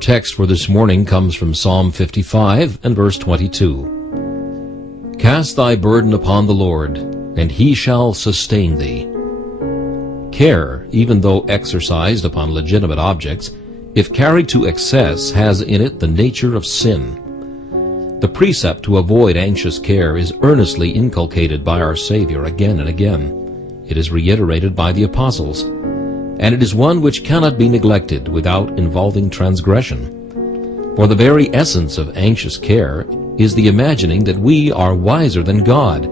text for this morning comes from Psalm 55 and verse 22. Cast thy burden upon the Lord, and he shall sustain thee. Care, even though exercised upon legitimate objects, if carried to excess, has in it the nature of sin. The precept to avoid anxious care is earnestly inculcated by our Savior again and again. It is reiterated by the apostles, and it is one which cannot be neglected without involving transgression. For the very essence of anxious care is the imagining that we are wiser than God,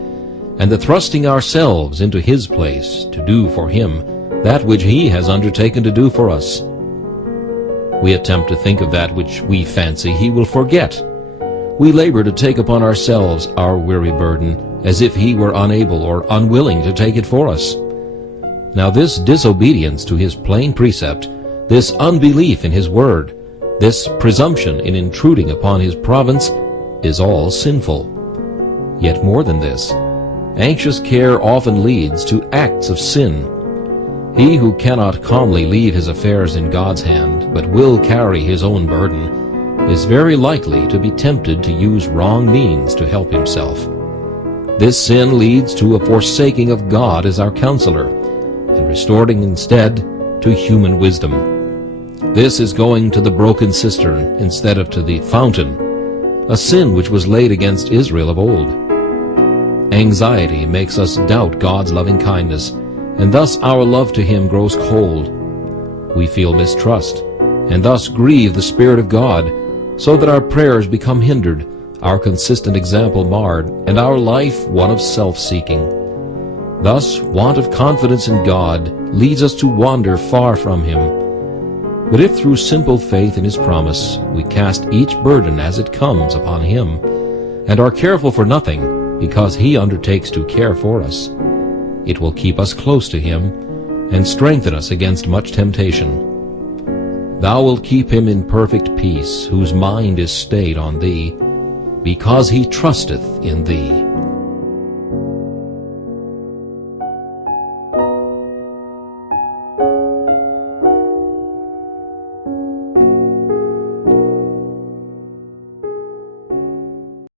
and the thrusting ourselves into His place to do for Him that which He has undertaken to do for us. We attempt to think of that which we fancy He will forget. We labor to take upon ourselves our weary burden as if He were unable or unwilling to take it for us. Now this disobedience to His plain precept, this unbelief in His word, this presumption in intruding upon His province is all sinful. Yet more than this, anxious care often leads to acts of sin. He who cannot calmly leave his affairs in God's hand, but will carry his own burden, is very likely to be tempted to use wrong means to help himself. This sin leads to a forsaking of God as our counselor, and restoring instead to human wisdom. This is going to the broken cistern instead of to the fountain, a sin which was laid against Israel of old. Anxiety makes us doubt God's loving kindness, and thus our love to Him grows cold. We feel mistrust, and thus grieve the Spirit of God, so that our prayers become hindered, our consistent example marred, and our life one of self-seeking. Thus, want of confidence in God leads us to wander far from Him. But if through simple faith in His promise we cast each burden as it comes upon Him, and are careful for nothing because He undertakes to care for us, it will keep us close to Him and strengthen us against much temptation. Thou wilt keep him in perfect peace, whose mind is stayed on Thee, because he trusteth in Thee.